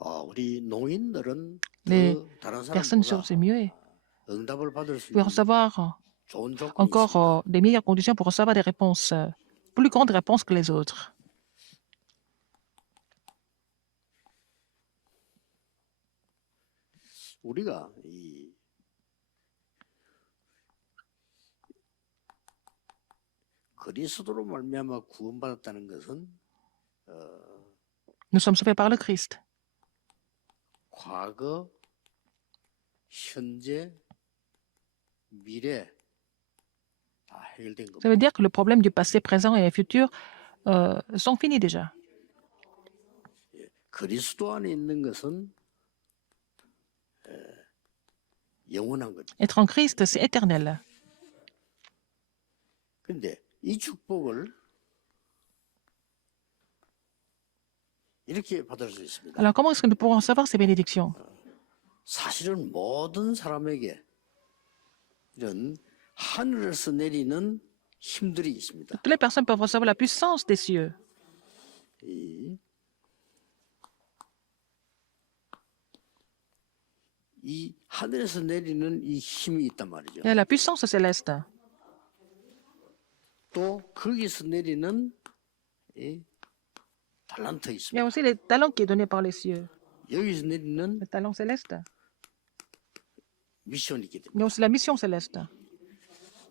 우리 농인들은 Les 더 다른 personnes 사람보다 muets 응답을 받을 수 peuvent 있는 recevoir 좋은 조건이 encore 있습니다. des meilleures conditions pour recevoir des réponses, plus grandes réponses que les autres. 우리가 이 그리스도로 말미암아 구원받았다는 것은 Nous sommes sauvés par le Christ. 과거, 현재, 미래 다 해결된 Ça veut 겁니다. dire que le problème du passé, présent et futur sont finis déjà. 그리스도 안에 있는 것은 영원한 거죠. Être en Christ, c'est éternel. 그런데 이 축복을 이렇게 받을 수 있습니다. Alors, comment est-ce que nous pourrons recevoir ces bénédictions? 사실은 모든 사람에게 이런 하늘에서 내리는 힘들이 있습니다. Toutes les personnes peuvent recevoir la puissance des cieux. 이 하늘에서 내리는 이 힘이 있단 말이죠. Il y a la puissance céleste. 또 거기서 내리는 이 달란트 Il y a 있습니다. aussi les talents qui est donné par les cieux. 여기서 내리는 Le talent céleste. 미션이 있기 Il y a aussi la mission céleste.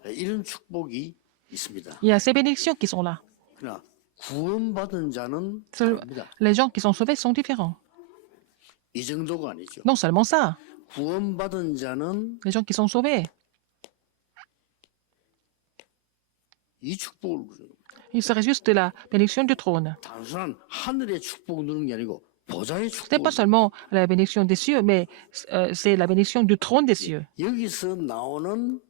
때문에 이런 축복이 있습니다. Il y a ces bénédictions qui sont là. 그러나 구원받은 자는 Seul- 다릅니다. Les gens qui sont sauvés sont différents. 이 정도가 아니죠. Non seulement ça, 구원받은 자는 les gens qui sont sauvés, 이 축복을 누리는 겁니다. il serait juste de la bénédiction du trône. 단순한 하늘의 축복을 누리는 게 아니고 보좌의 Ce n'est pas 축복. seulement la bénédiction des cieux, mais c'est la bénédiction du trône des cieux. 여기서 나오는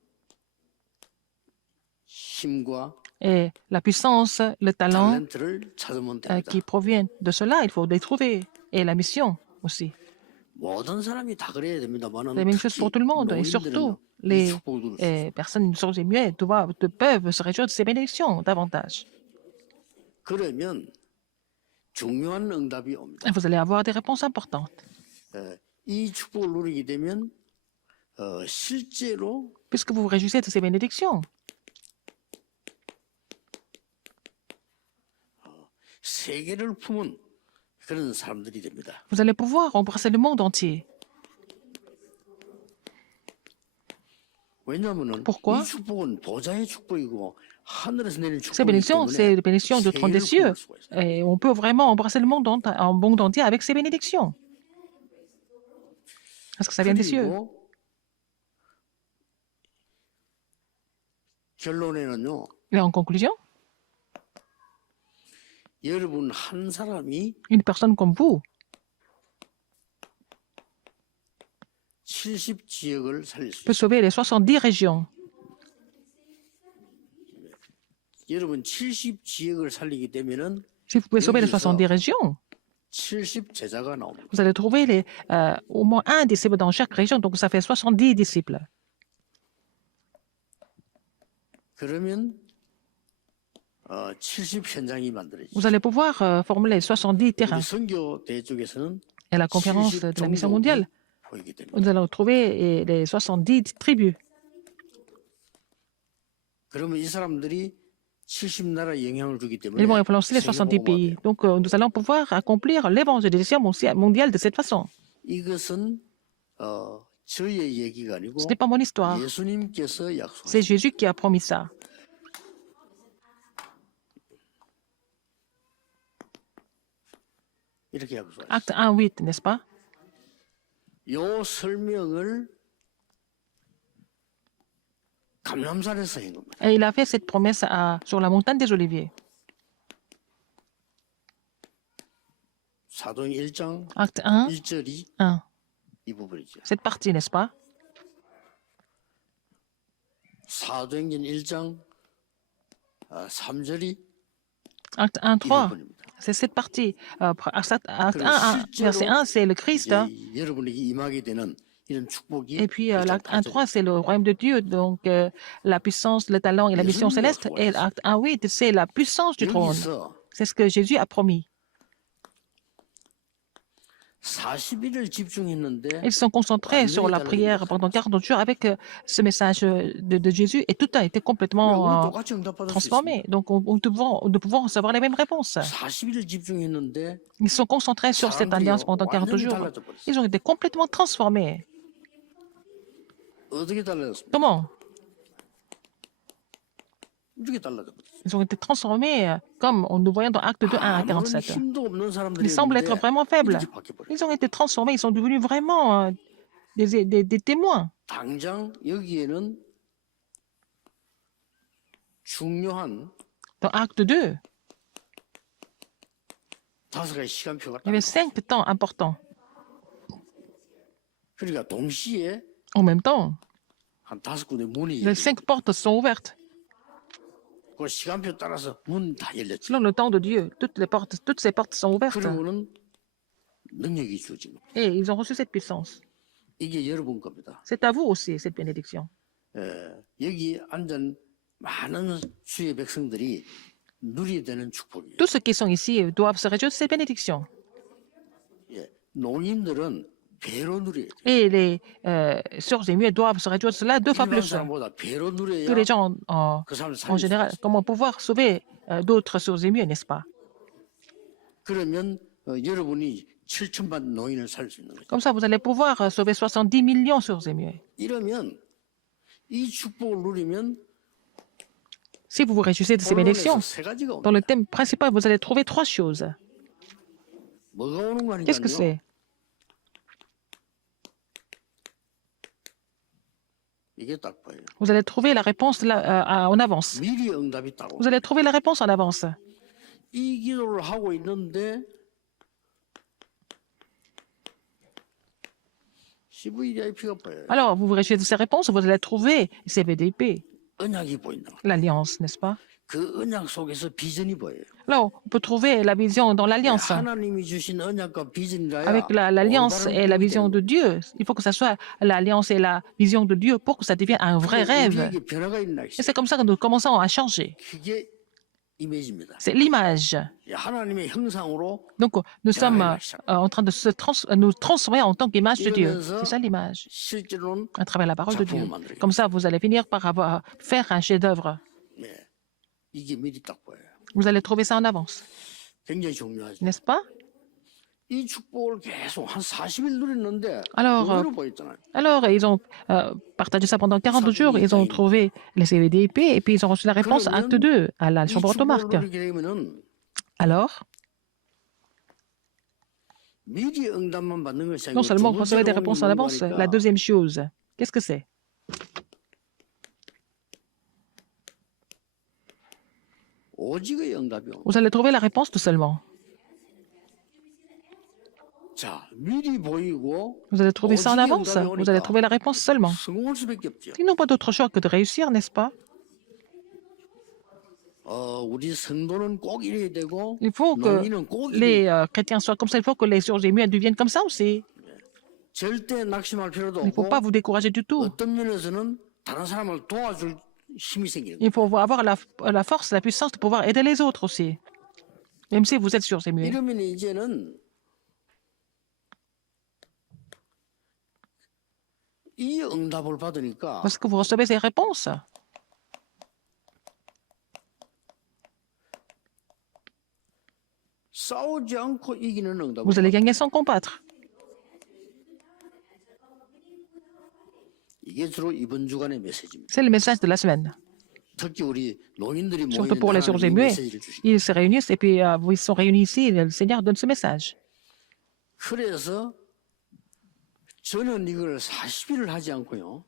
힘과 Et la puissance, le talent 탤런트를 찾으면 됩니다. qui proviennent de cela, il faut les trouver. Et la mission aussi. 모든 사람이 다 그래야 됩니다만은 C'est la même chose pour tout le monde. Et surtout, les personnes sourdes et muettes peuvent se réjouir de ces bénédictions davantage. 그러면 중요한 응답이 옵니다. Et vous allez avoir des réponses importantes. 이 축복을 누리게 되면 실제로 Puisque vous vous réjouissez de ces bénédictions, 세계를 품은 그런 사람들이 됩니다. vous allez pouvoir embrasser le monde entier. 왜냐하면 Pourquoi? 이 축복은 보좌의 축복이고 하늘에서 내리는 Ces 축복이기 bénédictions, 때문에 c'est les bénédictions du trône des 세계를 cieux. 품을 수가 있어요. Et on peut vraiment embrasser le monde, monde entier avec ces bénédictions. Parce que ça vient des cieux. 그리고 결론에는요. Et en conclusion, 여러분 한 사람이 une personne comme vous 70지역을 살릴 수 peut 있어요. sauver les 70 régions. 여러분 70지역을 살리게 되면은 Si vous pouvez sauver les 여기서 70 régions, 70제자가 나옵니다. vous allez trouver au moins un disciple dans chaque région, donc ça fait 70 disciples. 그러면 70 현장이 만들어지죠. Vous allez pouvoir formuler 70 우리 terrains. 선교대 쪽에서는 Et à la conférence 70 de la mission 종족이 mondiale, 보이게 됩니다. nous allons trouver les 70 tribus. 그러면 이 사람들이 70나라에 영향을 주기 때문에 Ils vont influencer les 세계 70 복음화가 pays. 돼요. Donc, nous allons pouvoir accomplir l'évangélisation mondiale de cette façon. 이것은 저의 얘기가 아니고 Ce n'est pas mon histoire. 예수님께서 C'est 약속하신 Jésus qui a promis ça. 이렇게 약속하셨어요. Acte 1:8, n'est-ce pas? 요 설명을 감람산에서 한 겁니다. Et il a fait cette promesse sur la montagne des Oliviers. 사도행 1장 Acte 1, 1절이 1. 이 부분이죠. Cette partie, n'est-ce pas? 사도행전 1장 3절이 Acte 1, 이 3. 부분입니다. C'est cette partie. Acte 1, verset 1, c'est le Christ. 이제 여러분에게 임하게 되는 이런 축복이 Et puis 일장 l'acte 1, 8절. 3, c'est le royaume de Dieu. Donc la puissance, le talent et la mission céleste. Et l'acte 1, 8, c'est la puissance du trône. 여기서 C'est ce que Jésus a promis. 40일을 집중했는데 Ils sont concentrés sur la prière pendant 40 jours avec ce message de Jésus et tout a été 우리 complètement 똑같이 응답받을 수 transformé. 있습니다. Donc, nous pouvons recevoir les mêmes réponses. 40일을 집중했는데 Ils sont concentrés sur cette alliance pendant 40 완전히 jours. 달라져 버렸어요. Ils ont été complètement transformés. 어떻게 달라졌습니까? Comment? 이렇게 달라져 버렸어요. Ils ont été transformés comme nous voyons dans Acte 2, 1 à 아무런 47. 힘도 없는 Ils semblent 사람들이었는데 être vraiment faibles. 이렇게 바뀌어버려요. Ils ont été transformés, ils sont devenus vraiment des témoins. 당장 여기에는 중요한 Dans Acte 2, 5가지 시간표가 il y avait 5 temps importants. 그러니까 동시에 En même temps, 한 5군데 문이 les 5 portes sont ouvertes. 그 시간표 따라서 문 다 열렸죠. Selon le temps de Dieu, toutes ces portes sont ouvertes. 그러고는 능력이 주어진 겁니다. Et ils ont reçu cette puissance. 이게 여러분 겁니다. C'est à vous aussi, cette bénédiction. 여기 앉은 많은 주의 백성들이 누리게 되는 축복이에요. Tous ceux qui sont ici doivent se réjouir de cette bénédiction. 예, 농인들은 배로 누려요. Et les sourds et muets doivent se réjouir de cela 2 fois 일반 plus. 사람보다 배로 누려야 Que les gens, 그 사람을 en 살릴 수 général, 있어요. comment pouvoir sauver d'autres sourds et muets, n'est-ce pas? 그러면 여러분이 7천만 노인을 살릴 수 있는 거죠. Comme ça, vous allez pouvoir sauver 70 millions sourds et muets. 이러면 이 축복을 누리면 Si vous vous réjouissez de ces 본론에서 bénédictions, 세 가지가 dans 옵니다. le thème principal, vous allez trouver 3 choses. 뭐가 오는 거 Qu'est-ce que 아니까요? c'est? 이게 딱 봐요. Vous allez trouver la réponse en avance. 미리 응답이 있다고. Vous allez trouver la réponse en avance. 이 기도를 하고 있는데 CVIP가 보여요. Alors, vous vous réjouissez de ces réponses, vous allez trouver CVDP, 언약이 보인다. l'alliance, n'est-ce pas? 그 언약 속에서 비전이 보여요. Alors, on peut trouver la vision dans l'alliance. 하나님이 주신 언약과 비전이라야 Avec l'alliance 올바른 et la 꿈이 vision 되는 de Dieu. Il faut que ça soit l'alliance et la vision de Dieu pour que ça devienne un vrai 거예요. rêve. 우리에게 변화가 있나 Et c'est comme ça que nous commençons à changer. 그게 이미지입니다. C'est l'image. 하나님의 형상으로 Donc, nous sommes en train de nous transformer en tant qu'image de Dieu. C'est ça l'image, 실제로는 à travers la parole de Dieu. 작품을 만들게. Comme ça, vous allez finir par faire un chef-d'œuvre. 네. 이게 미리 딱 보여요. Vous allez trouver ça en avance, 굉장히 중요하죠. n'est-ce pas? 이 축복을 계속 한 40일 누렸는데 Alors, 의외로 보였잖아요. Alors, ils ont partagé ça pendant 40 jours. Ils ont trouvé les CVDP et puis ils ont reçu la réponse acte 2 à la 이 chambre 축복을 automarque. 누리게 되면은 Alors, 미리 응답만 받는 것이 아니고 non seulement 두 recevoir des 번째로 réponses en 오는 avance, 거니까 la deuxième chose, qu'est-ce que c'est? 오직의 응답이 옵니다. Vous allez trouver la réponse tout seulement. 자, 미리 보이고 Vous allez trouver ça en 오직의 avance. 응답이 Vous allez 오니까 trouver la réponse seulement. 성공할 수밖에 없죠. Ils n'ont pas d'autre choix que de réussir, n'est-ce pas? 우리 성도는 꼭 이래야 되고 Il faut que 농인은 꼭 les chrétiens soient comme ça. Il faut que les sourds et muets deviennent comme ça aussi. 절대 낙심할 필요도 Il ne faut 없고 pas vous décourager du tout. 어떤 면에서는 다른 사람을 도와줄 힘이 생기는 거예요. Il faut avoir la force, la puissance de pouvoir aider les autres aussi. Même si vous êtes sourds et muets. 이러면 이제는 이 응답을 받으니까 Parce que vous recevez ces réponses. 싸우지 않고 이기는 응답을 Vous allez gagner sans combattre. 이게 주로 이번 주간의 메시지입니다. C'est le message de la semaine. 특히 우리 노인들이 Surtout 모이는 pour les sourds et 하나님이 muets. 메시지를 주십니다. Ils se réunissent et puis ils sont réunis ici et le Seigneur donne ce message. 그래서 저는 이걸 40일을 하지 않고요.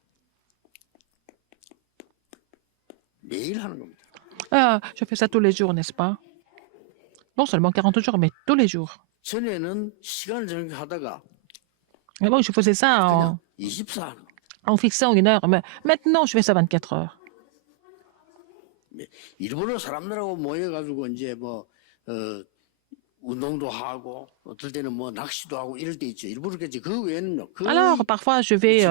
매일 하는 겁니다. Je fais ça tous les jours, n'est-ce pas? Non seulement 40 jours, mais tous les jours. 전에는 시간을 정하다가 Mais bon, je faisais ça 그냥 24 하는 겁니다. en fixant une heure. Mais maintenant, je fais ça 24 heures. 일부러 사람들하고 모여가지고 이제 운동도 하고 어떨 때는 낚시도 하고 이럴 때 있죠. 일부러 그렇지. 그 외에는요. Alors, parfois, je vais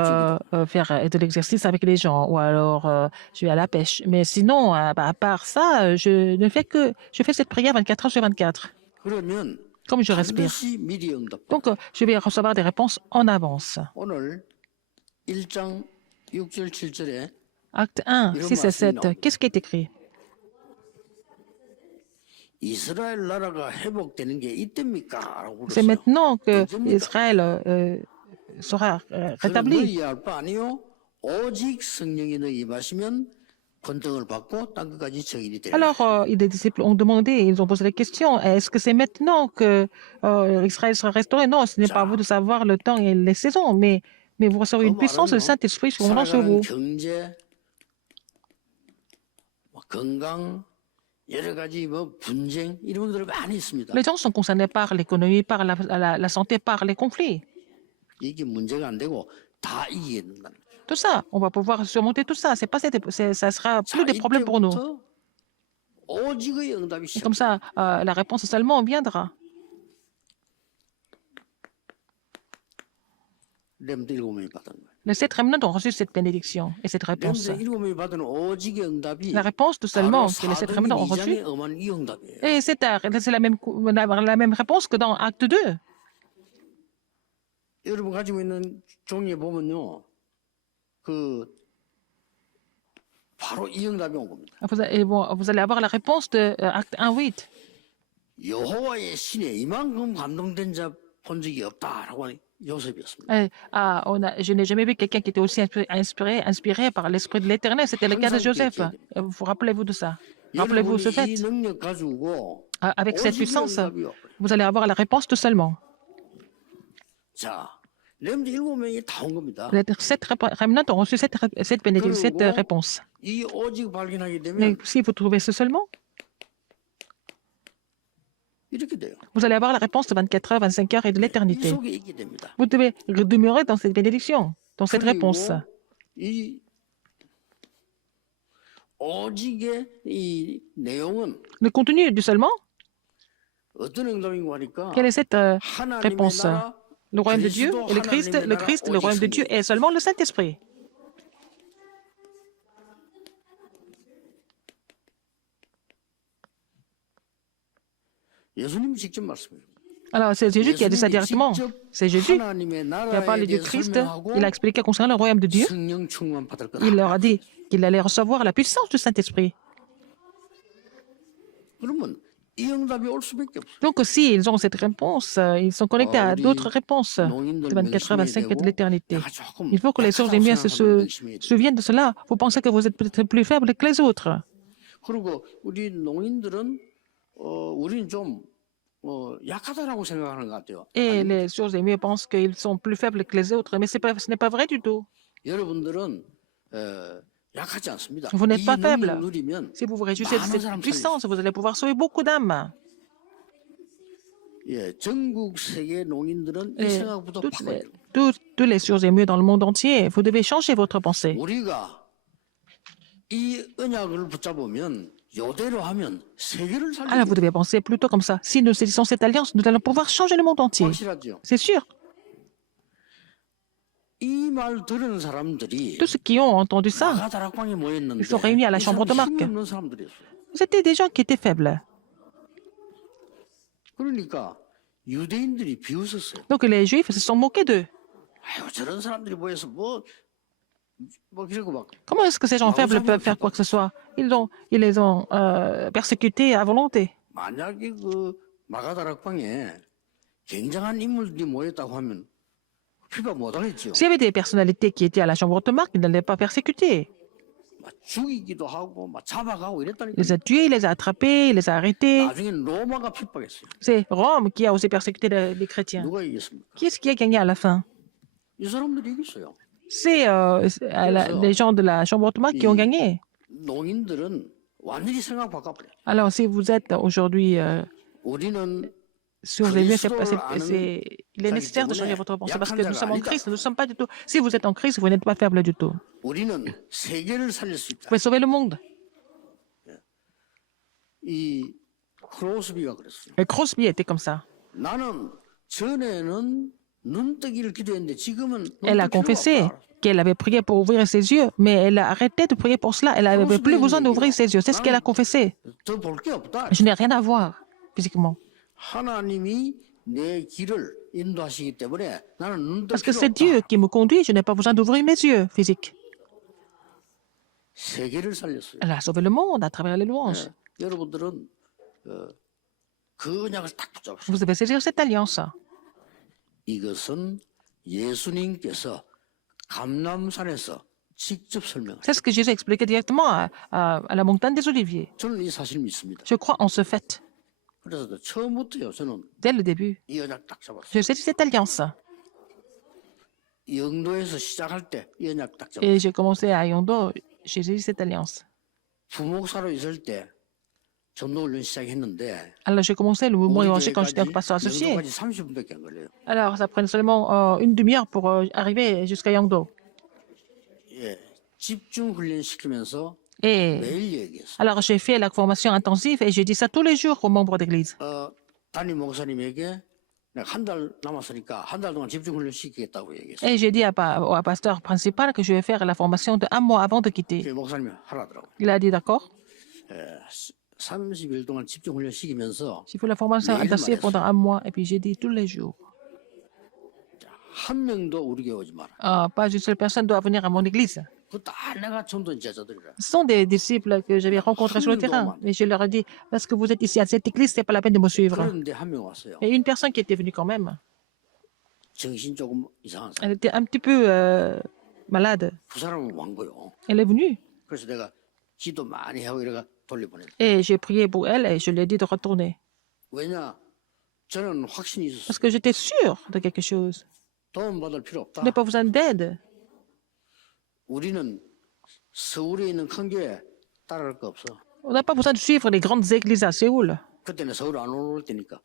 faire de l'exercice avec les gens ou alors je vais à la pêche. Mais sinon, à part ça, je fais cette prière 24 heures sur 24. 그러면 comme je respire. 반드시 미리 응답. Donc, je vais recevoir des réponses en avance. 오늘 1장 6절 7절에 Acte 1, 6 et 7, qu'est-ce qui est écrit? 이스라엘 나라가 회복되는 게 이때입니까? 라고 C'est 그랬어요. maintenant que Israël sera rétabli. 너희 할 바 아니요 오직 성령이 너희 임하시면 권능을 받고 땅끝까지 증인이 되리라. Alors, les disciples ont demandé, ils ont posé la question, est-ce que c'est maintenant que Israël sera restauré? Non, ce n'est pas à vous de savoir le temps et les saisons, mais vous recevrez une puissance du Saint-Esprit survenant sur vous. 경제, 건강, 여러 가지 분쟁 이런 것들 많이 있습니다. Les gens sont concernés par l'économie, par la santé, par les conflits. 이게 문제가 안 되고 다 이기게 된다. Tout ça, on va pouvoir surmonter tout ça. Ça sera plus des problèmes pour nous. 이때부터 오직의 응답이 Et comme ça, la réponse seulement viendra. 렘드 7명이 받은 거예요. Les 7 remnants ont reçu cette bénédiction et cette réponse. 렘드 7명이 받은 오직의 응답이 La réponse, tout seulement, que les 7 remnants ont reçu. 응한 이 응답이에요. Et c'est la même réponse que dans Acte 2. 여러분 가지고 있는 종이에 보면요, 바로 이 응답이 온 겁니다. Vous allez avoir la réponse de Acte 1:8. 여호와의 신에 이만큼 감동된 자 본 적이 없다라고 하는 요셉이었습니다. Je n'ai jamais vu quelqu'un qui était aussi inspiré par l'Esprit de l'Éternel. C'était le cas de Joseph. Vous rappelez-vous de ça? Rappelez-vous ce fait? 이 능력 가지고 Avec cette 오직의 puissance, 응답이 와요. vous allez avoir la réponse tout seulement. 자, 렘드 7명이 다 온 겁니다. Les 7 remnants ont reçu cette réponse. 이 오직 발견하게 Mais 되면 si vous trouvez ce seulement, 이렇게 돼요. vous allez avoir la réponse de 24 heures, 25 heures et de 이 l'éternité. 속에 있게 됩니다. Vous devez demeurer dans cette bénédiction, dans cette réponse. 이 오직의 이 내용은 Le contenu du seulement, 어떤 응답인가 하니까 quelle est cette 하나님의 réponse? 나라 Le royaume de Dieu et le Christ, le royaume de Dieu est seulement le Saint-Esprit. 예수님이 직접 말씀해요. Alors, c'est Jésus qui a dit ça directement. C'est Jésus 하나님의 qui a 나라에 parlé du 대해서 Christ. 설명하고 Il a expliqué concernant le royaume de Dieu. 성령 충만 받을 거다. Il leur a dit qu'il allait recevoir la puissance du Saint-Esprit. 그러면 이 응답이 올 수밖에 없어요. Donc, s'ils ont cette réponse, ils sont connectés à d'autres réponses de 24 heures, 25 et de l'éternité. Il faut que les sources des miens se souviennent de cela. Vous pensez que vous êtes peut-être plus faible que les autres. 그리고 우리 농인들은 우리는 좀 약하다라고 생각하는 것 같아요. Et les sources des miens pensent qu'ils sont plus faibles que les autres, mais ce n'est pas vrai du tout. 여러분들은 약하지 않습니다. Vous n'êtes 이 pas 능력 faible. 누리면 Si vous vous réjouissez de 많은 cette 사람 puissance, vous allez pouvoir sauver beaucoup d'âmes. 예, 전국 세계 농인들은 이 Et 생각부터 바꿔야 돼요. tous les sources des mieux dans le monde entier, vous devez changer votre pensée. 우리가 이 언약을 붙잡으면 이대로 하면 세계를 Alors, vous 살리게 devez penser plutôt comme ça. Si nous saisissons cette alliance, nous allons pouvoir changer le monde entier. 확실하죠. C'est sûr. 이 말 들은 사람들이 Tous ceux qui ont entendu ça, 마가다락방에 모였는데 ils sont réunis à la 이 chambre de 사람들이 Marc. 힘없는 사람들이었어요. C'était des gens qui étaient faibles. 그러니까 유대인들이 비웃었어요. Donc, les Juifs se sont moqués d'eux. 아유 저런 사람들이 모여서 뭐 이러고 막 Comment est-ce que ces gens faibles peuvent faire quoi que ce soit? Ils les ont persécutés à volonté. 만약에 그 마가다락방에 굉장한 인물들이 모였다고 하면 피바 못하겠죠. S'il y avait des personnalités qui étaient à la chambre de Marc, ils ne l'allaient pas persécuter. 막 죽이기도 하고 막 잡아가고 Il 이랬다니까. les a tués, il les a attrapés, il les a arrêtés. 나중에는 로마가 핍박했어요. C'est Rome qui a aussi persécuté les chrétiens. 누가 이겼습니까? Qui est-ce qui a gagné à la fin? 이 사람들이 이겼어요. C'est les gens de la chambre de Marc qui ont gagné. 농인들은 완전히 생각 바꿔버려. Alors, si vous êtes aujourd'hui 우리는 sur les lieux, il est nécessaire de changer votre pensée parce que nous sommes en Christ. Nous ne sommes pas du tout. Si vous êtes en Christ, vous n'êtes pas faible du tout. 우리는 세계를 살릴 수 있다. Vous pouvez sauver le monde. 이 크로스비가 그랬어요. Et Crosby était comme ça. 나는 전에는 눈뜨기를 기도했는데 지금은 Elle a confessé qu'elle avait prié pour ouvrir ses yeux, mais elle a arrêté de prier pour cela. Elle n'avait plus besoin d'ouvrir ses yeux. C'est ce qu'elle a confessé. 더볼 게 없다. Je n'ai rien à voir physiquement. 하나님이 내 길을 인도하시기 때문에 나는 눈도 Parce que 필요 c'est Dieu 없다. qui me conduit, je n'ai pas besoin d'ouvrir mes yeux physiques. 세계를 살렸어요. Elle a sauvé le monde à travers les louanges. 예, 여러분들은 그 언약을 딱 붙잡으세요. Vous devez saisir cette alliance. 이것은 예수님께서 감람산에서 직접 설명하셨어요. C'est ce que Jésus a expliqué directement à la montagne des Oliviers. 저는 이 사실 믿습니다. Je crois en ce fait. 그래서 처음부터요. 저는 Dès le début, 이 언약 딱 잡았어요. je saisis cette alliance. 영도에서 시작할 때 이 언약 딱 잡았어요. Et j'ai commencé à Yondo, j'ai saisi cette alliance. 부목사로 있을 때 전도훈련 시작했는데 Alors j'ai commencé le mouvement 우리 évangélique quand j'étais 교회까지 pasteur associé. 영도까지 30분밖에 안 걸려요. Alors ça prenait seulement une demi-heure pour arriver jusqu'à Yangdo. 예, 집중 훈련 시키면서 Et 매일 얘기했어요. alors j'ai fait la formation intensive et j'ai dit ça tous les jours aux membres d'église. 담임 목사님에게 내가 한 달 남았으니까 한 달 동안 집중 훈련 시키겠다고 얘기했어요. Et j'ai dit au pasteur principal que je vais faire la formation de 1 mois avant de quitter. 그 목사님이 하라더라고요. Il a dit d'accord. 30일 동안 집중 훈련 시키면서 J'ai fait la formation 매일 intensive 말했어요. pendant 1 mois et puis j'ai dit tous les jours. 한 명도 우리 교회 오지 마라. Pas une seule personne doit venir à mon église. 그 다 내가 전도한 제자들이라. Ce sont des disciples que j'avais rencontrés sur le terrain. Mais je leur ai dit, parce que vous êtes ici à cette église, c'est pas la peine de me suivre. 그런데 한 명 왔어요. Et une personne qui était venue quand même, 정신 조금 이상한 사람. elle était un petit peu malade. 그 사람은 왕 거요. Elle est venue. 그래서 내가 기도 많이 하고 이래가 돌려보냈어요. Et j'ai prié pour elle et je lui ai dit de retourner. 왜냐? 저는 확신이 있었어요. Parce que j'étais sûre de quelque chose. 도움 받을 필요 없다. Je n'ai pas besoin d'aide. 우리는 서울에 있는 큰 교회 따라갈 거 없어. On n'a pas besoin de suivre les grandes églises à Séoul. 그때는 서울 안 올 때니까.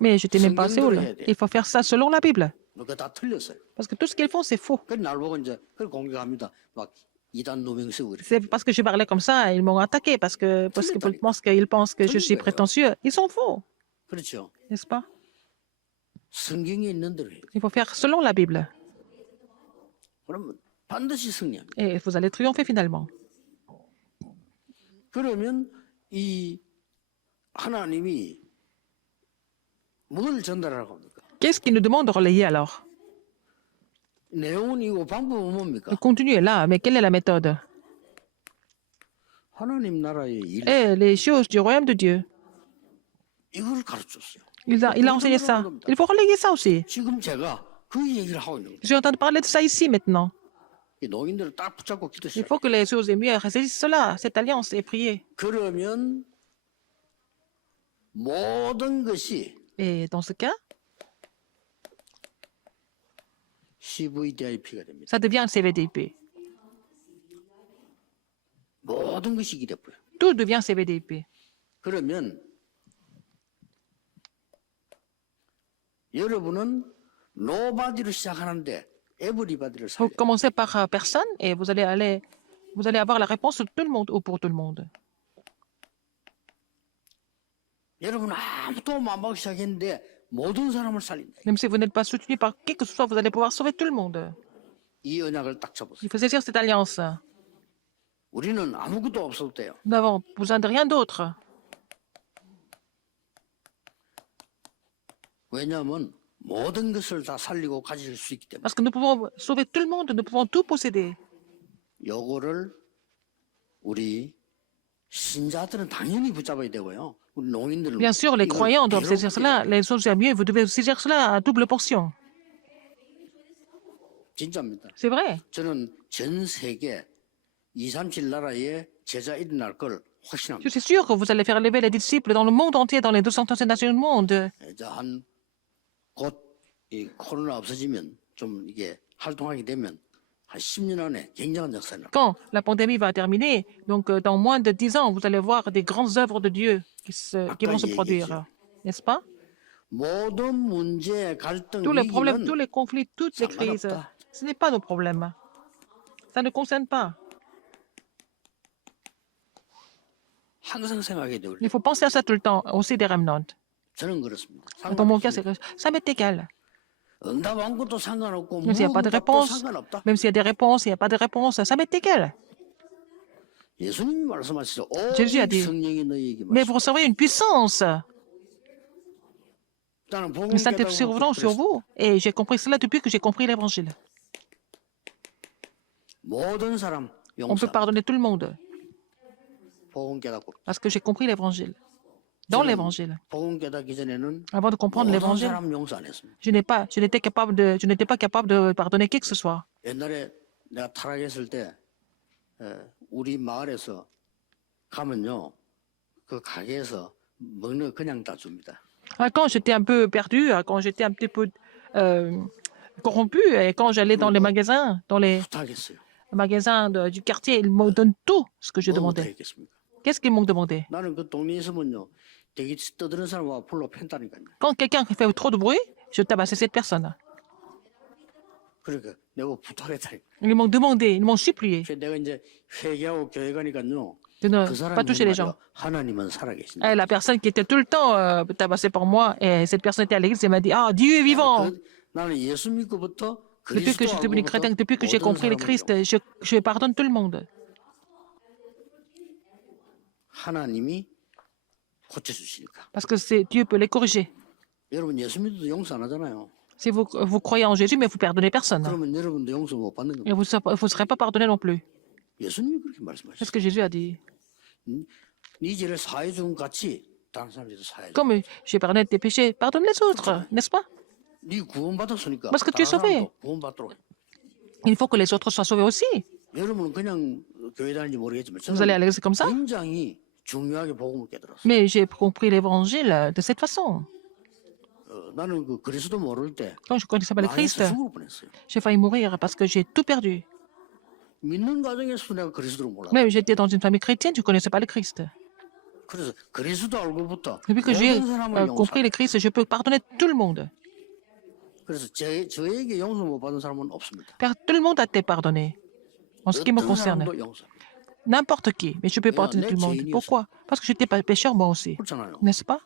Mais je n'étais même pas à Séoul. Il faut faire ça selon la Bible. 그거 다 틀렸어요. Parce que tout ce qu'ils font, c'est faux. 그래서 날 보고 이제 그걸 공격합니다. 막 이단 누명 쓰고 이래. C'est parce que je parlais comme ça, ils m'ont attaqué parce qu'ils pensent que je suis prétentieux. Ils sont faux, 그렇죠. n'est-ce pas? 성경에 있는 대로 해요. Il faut faire selon la Bible. 그러면 반드시 승리합니다. Et vous allez triompher finalement. 그러면 이 하나님이 뭘 전달하라고 합니까? Qu'est-ce qu'il nous demande de relayer alors? 내용은 이고 방법은 뭡니까? Le contenu est là, mais quelle est la méthode? 하나님 나라의 일 Et les choses du royaume de Dieu. 이걸 가르쳤어요. Il a enseigné ça. Il faut relayer ça aussi. 지금 제가 그 얘기를 하고 있는 거예요. Je suis en train de parler de ça ici maintenant. 이 노인들을 딱 붙잡고 Il 기도시작. faut que les choses émues saisissent cela, cette alliance, et prier. 그러면 모든 것이 Et dans ce cas, CVDIP가 됩니다. ça devient un CVDP. 모든 것이 기대보여. Tout devient CVDP. 그러면 여러분은 노바디로 시작하는데 에브리바디를 Vous 살려요. commencez par personne et vous allez avoir la réponse de tout le monde ou pour tout le monde. 여러분 아무 도움 안 받고 시작했는데 모든 사람을 살린다. Même si vous n'êtes pas soutenu par qui que ce soit, vous allez pouvoir sauver tout le monde. 이 언약을 딱 잡으세요. Il faut saisir cette alliance. 우리는 아무것도 없어도 돼요. Nous n'avons besoin de rien d'autre. 왜냐하면 모든 것을 다 살리고 가질 수 있기 때문에 Parce que nous pouvons sauver tout le monde, nous pouvons tout posséder. 요거를 우리 신자들은 당연히 붙잡아야 되고요. 우리 농인들은 Bien sûr, les 이걸 croyants doivent 배로 saisir 받게 cela. 돼요. Les choses mieux, vous devez saisir cela à double portion. 진짜입니다. C'est vrai. 저는 전 세계 237 나라에 제자 일어날 걸 Je 확신합니다. suis sûr que vous allez faire lever les disciples dans le monde entier, dans les 237 nations du monde. 이제 곧 이 코로나 없어지면 좀 이게 활동하게 되면 한 10년 안에 굉장한 역사를 Quand la pandémie va terminer, donc dans moins de 10 ans, vous allez voir des grandes œuvres de Dieu qui vont se produire. N'est-ce pas? 모든 문제, 갈등, Tous les problèmes, 위기는 tous les conflits, toutes les crises, ce n'est pas nos problèmes. Ça ne concerne pas. 항상 생각해야 돼요. Il faut penser à ça tout le temps, aussi des remnants. 저는 그렇습니다. Dans mon cas, c'est que ça m'est égal. 응답 안 것도 상관없고 Même s'il n'y a pas de 무응답도 réponse, 상관없다. même s'il y a des réponses, il n'y a pas de réponse, ça m'est égal. 예수님이 말씀하시죠. Jésus a 오직 dit, 성령이 너희에게 Mais 말씀. vous recevrez une puissance. 나는 복음 Le Saint-Esprit 깨닫고 revenant sur vous. Et j'ai compris cela depuis que j'ai compris l'Évangile. 모든 사람 On peut 용서. pardonner tout le monde 복음 깨닫고. parce que j'ai compris l'Évangile. Dans 저는 l'Évangile, 복음 깨닫기 전에는 avant de comprendre 모든 l'Évangile, 사람 용서 안 했습니다. je n'étais pas capable de pardonner qui que ce soit. 옛날에 내가 타락했을 때 우리 마을에서 가면요 그 가게에서 먹는 거 그냥 다 줍니다. Quand j'étais un peu perdu, quand j'étais un petit peu euh, corrompu, et quand j'allais dans les 부탁했어요. magasins du quartier, ils me donnent tout ce que je 뭐 demandais. 부탁했겠습니까? Qu'est-ce qu'ils m'ont demandé? 나는 그 동네에 있으면요 되게 떠드는 사람하고 불러 팬다니까요. Quand quelqu'un fait trop de bruit, je tabassais cette personne. 그러니까 내가 부탁했다니까. Ils m'ont demandé, ils m'ont supplié 그래서 내가 이제 회개하고 교회 가니까요 de ne 그 사람이 pas toucher les gens. 하나님은 살아계신다. Et la personne qui était tout le temps tabassée par moi, et cette personne était à l'église, elle m'a dit, ah, Dieu est vivant. 나는 예수 믿고부터 Depuis que je suis devenu chrétien, depuis que j'ai compris le Christ, je pardonne tout le monde. 하나님이 고쳐주시니까. Parce que Dieu peut les corriger. 여러분 예수 믿어도 용서 안 하잖아요. Si vous croyez en Jésus, mais vous pardonnez personne. 그러면 여러분도 용서 못 받는 Et 겁니다. vous ne serez pas pardonné non plus. 예수님이 그렇게 C'est 말씀하셨어요. ce que Jésus a dit. 네 죄를 사해 준 같이 다른 사람들도 사해 줘. Comme j'ai pardonné tes péchés, pardonne les autres, n'est-ce pas? 네 구원받았으니까 Parce que tu es 다른 sauvé. 사람도 구원받도록 해. Il faut que les autres soient sauvés aussi. 여러분은 그냥 교회 다니는지 모르겠지만 Vous allez à 저는 l'église comme ça? 굉장히 중요하게 복음을 깨달았어요. Mais j'ai compris l'évangile de cette façon. 나는 그 그리스도 모를 때 Quand je connaissais pas le Christ, 망해서 죽을 뻔했어요. j'ai failli mourir parce que j'ai tout perdu. 믿는 과정에서 내가 그리스도를 몰랐어요. Même j'étais dans une famille chrétienne, je ne connaissais pas le Christ. 그래서 그리스도 알고부터 Depuis que j'ai 모든 사람을 compris 용서하고 le Christ, je peux pardonner tout le monde. 그래서 저에게 용서 못 받은 사람은 없습니다. Tout le monde a été pardonné. En ce qui me 어떤 concerne, 사람도 용서. n'importe qui, mais je peux pardonner tout le monde. Pourquoi? Parce que j'étais pas pécheur moi aussi, 그렇잖아요. n'est-ce pas?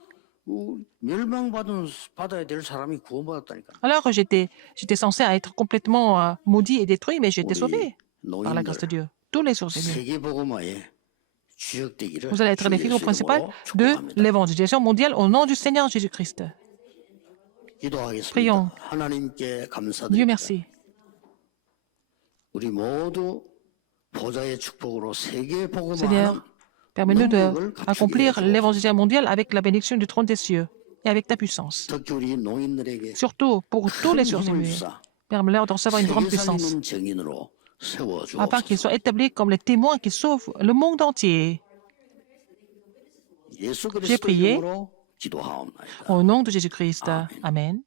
받아야 될 사람이 구원받았다니까. Alors j'étais censé être complètement maudit et détruit, mais j'étais 우리 sauvé par la grâce de 노인들 Dieu. Tous les jours, Seigneur. 세계복음화에 주역되기를 Vous allez être les figures 주 principales 예수의 de 이름으로 축복합니다. l'évangélisation mondiale au nom du Seigneur Jésus-Christ. 기도하겠습니다. Prions. 하나님께 Dieu 감사드립니다. merci. 우리 모두 보좌의 축복으로 세계 복음화하는 Seigneur, permets-nous d'accomplir l'évangélisation mondiale avec la bénédiction du trône des cieux et avec ta puissance. 특히 우리 노인들에게 Surtout pour tous les 큰 힘을 survivants. 주사 Permets-leur de recevoir une grande 세계 puissance, 살리는 증인으로 afin qu'ils 세워주옵소서. soient établis comme les témoins qui sauvent le monde entier. 예수 J'ai 그리스도 prié 이름으로 기도하옵나이다. Au nom de Jésus-Christ. Amen.